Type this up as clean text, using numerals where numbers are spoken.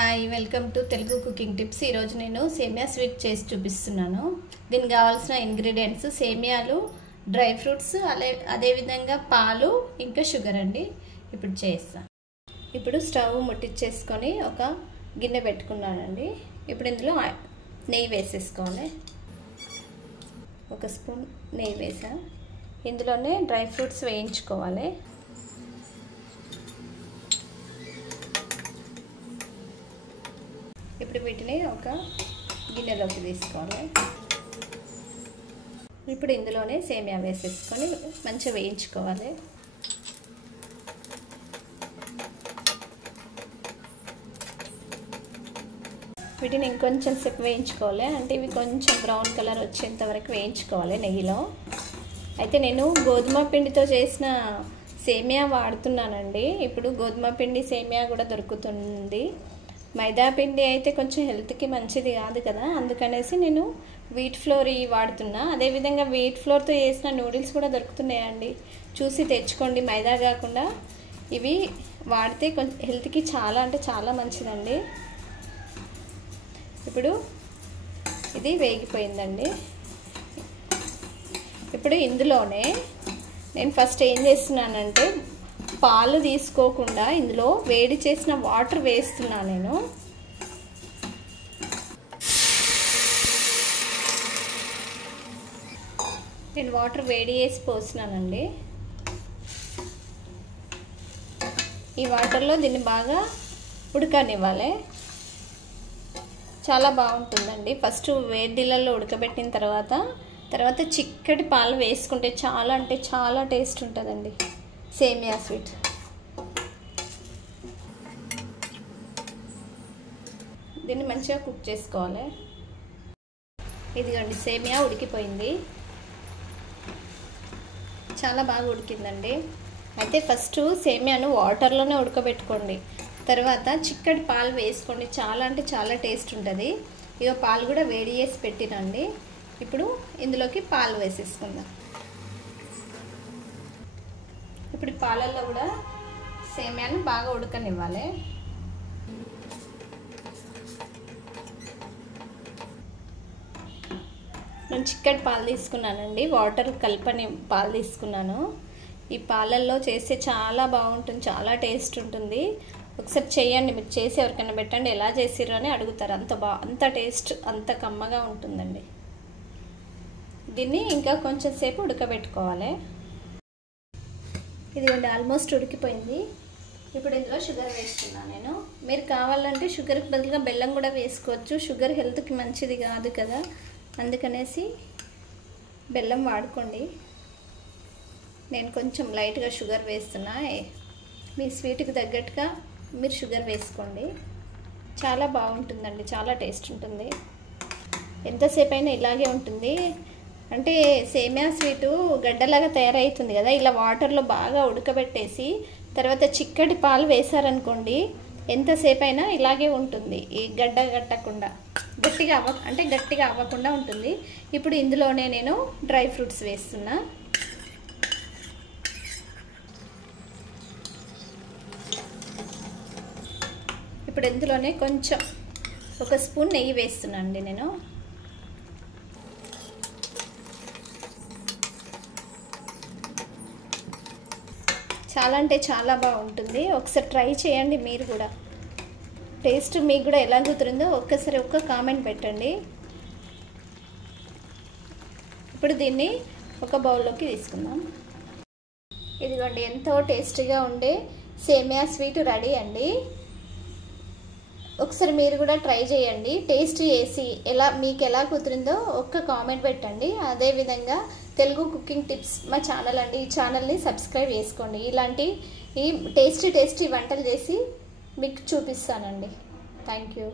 Hi welcome to Telugu cooking tips. ఈ రోజు నేను సేమియా స్వీట్ చేసి చూపిస్తున్నాను। దీనికి కావాల్సిన ఇంగ్రీడియెంట్స్ సేమియాలు, డ్రై ఫ్రూట్స్, అదే విధంగా పాలు ఇంకా షుగర్ అండి। ఇప్పుడు చేస్తాను। ఇప్పుడు స్టవ్ ముట్టించేసుకొని ఒక గిన్నె పెట్టుకున్నానండి। ఇప్పుడు ఇందులో నెయ్యి వేసేసుకోవాలి। ఒక స్పూన్ నెయ్యి వేసా। ఇందులోనే డ్రై ఫ్రూట్స్ వేయించుకోవాలి। ఇప్పుడు వీటిని ఒక గిన్నెలోకి తీసుకోవాలి। ఇప్పుడు ఇందులోనే సేమియా వేసేసుకొని మంచిగా వేయించుకోవాలి। వీటిని ఇంకొంచెం సేపు వేయించుకోవాలి, అంటే ఇవి కొంచెం బ్రౌన్ కలర్ వచ్చేంత వరకు వేయించుకోవాలి నెయ్యిలో। అయితే నేను గోధుమ పిండితో చేసిన సేమియా వాడుతున్నానండి। ఇప్పుడు గోధుమ పిండి సేమియా కూడా దొరుకుతుంది। మైదా పిండి అయితే కొంచెం హెల్త్కి మంచిది కాదు కదా, అందుకనేసి నేను వీట్ ఫ్లోర్ వాడుతున్నా। అదేవిధంగా వీట్ ఫ్లోర్తో చేసిన నూడిల్స్ కూడా దొరుకుతున్నాయండి, చూసి తెచ్చుకోండి। మైదా కాకుండా ఇవి వాడితే కొంచెం హెల్త్కి చాలా అంటే చాలా మంచిదండి। ఇప్పుడు ఇది వేగిపోయిందండి। ఇప్పుడు ఇందులోనే నేను ఫస్ట్ ఏం చేస్తున్నానంటే పాలు తీసుకోకుండా ఇందులో వేడి చేసిన వాటర్ వేస్తున్నా। నేను వాటర్ వేడి చేసి పోస్తున్నానండి। ఈ వాటర్లో దీన్ని బాగా ఉడకనివ్వాలి, చాలా బాగుంటుందండి। ఫస్ట్ వేడి నీళ్ళల్లో ఉడకబెట్టిన తర్వాత చిక్కటి పాలు వేసుకుంటే చాలా అంటే చాలా టేస్ట్ ఉంటుందండి సేమియా స్వీట్। దీన్ని మంచిగా కుక్ చేసుకోవాలి। ఇదిగోండి సేమియా ఉడికిపోయింది, చాలా బాగా ఉడికిందండి। అయితే ఫస్ట్ సేమియాను వాటర్లోనే ఉడకబెట్టుకోండి, తర్వాత చిక్కటి పాలు వేసుకోండి, చాలా అంటే చాలా టేస్ట్ ఉంటుంది। ఇక పాలు కూడా వేడి చేసి పెట్టినండి। ఇప్పుడు ఇందులోకి పాలు వేసేసుకుందాం। ఇప్పుడు పాలల్లో కూడా సేమియాను బాగా ఉడకనివ్వాలి। నేను చిక్కటి పాలు తీసుకున్నానండి, వాటర్ కలపని పాలు తీసుకున్నాను। ఈ పాలల్లో చేస్తే చాలా బాగుంటుంది, చాలా టేస్ట్ ఉంటుంది। ఒకసారి చేయండి, మీరు చేసి ఎవరికైనా పెట్టండి, ఎలా చేసిర్రు అని అడుగుతారు, అంత టేస్ట్ అంత కమ్మగా ఉంటుందండి। దీన్ని ఇంకా కొంచెం సేపు ఉడకబెట్టుకోవాలి। ఇదిగోండి ఆల్మోస్ట్ ఉడికిపోయింది। ఇప్పుడు ఇందులో షుగర్ వేస్తున్నాను నేను। మీరు కావాలంటే షుగర్కి బదులుగా బెల్లం కూడా వేసుకోవచ్చు, షుగర్ హెల్త్కి మంచిది కాదు కదా, అందుకనేసి బెల్లం వాడుకోండి। నేను కొంచెం లైట్గా షుగర్ వేస్తున్నా, మీ స్వీట్కి తగ్గట్టుగా మీరు షుగర్ వేసుకోండి, చాలా బాగుంటుందండి, చాలా టేస్ట్ ఉంటుంది। ఎంతసేపు అయినా ఇలాగే ఉంటుంది, అంటే సేమియా స్వీటు గడ్డలాగా తయారవుతుంది కదా, ఇలా వాటర్లో బాగా ఉడకబెట్టేసి తర్వాత చిక్కటి పాలు వేసారనుకోండి, ఎంతసేపు అయినా ఇలాగే ఉంటుంది, ఈ గడ్డ కట్టకుండా గట్టిగా అవ్వకుండా ఉంటుంది। ఇప్పుడు ఇందులోనే నేను డ్రై ఫ్రూట్స్ వేస్తున్నా। ఇప్పుడు ఇందులోనే కొంచెం ఒక స్పూన్ నెయ్యి వేస్తున్నా అండి నేను। చాలా అంటే చాలా బాగుంటుంది, ఒకసారి ట్రై చేయండి మీరు కూడా। టేస్ట్ మీకు కూడా ఎలా కుదిరిందో ఒక్కసారి కామెంట్ పెట్టండి। ఇప్పుడు దీన్ని ఒక బౌల్లోకి తీసుకుందాం। ఇదిగోండి ఎంతో టేస్టీగా ఉండే సేమియా స్వీట్ రెడీ అండి। ఒకసారి మీరు కూడా ట్రై చేయండి, టేస్ట్ చేసి మీకు ఎలా కుదిరిందో కామెంట్ పెట్టండి। అదేవిధంగా తెలుగు కుకింగ్ టిప్స్ మా ఛానల్ అండి, ఈ ఛానల్ని సబ్స్క్రైబ్ చేసుకోండి। ఇలాంటి టేస్టీ వంటలు చేసి మీకు చూపిస్తానండి। Thank you.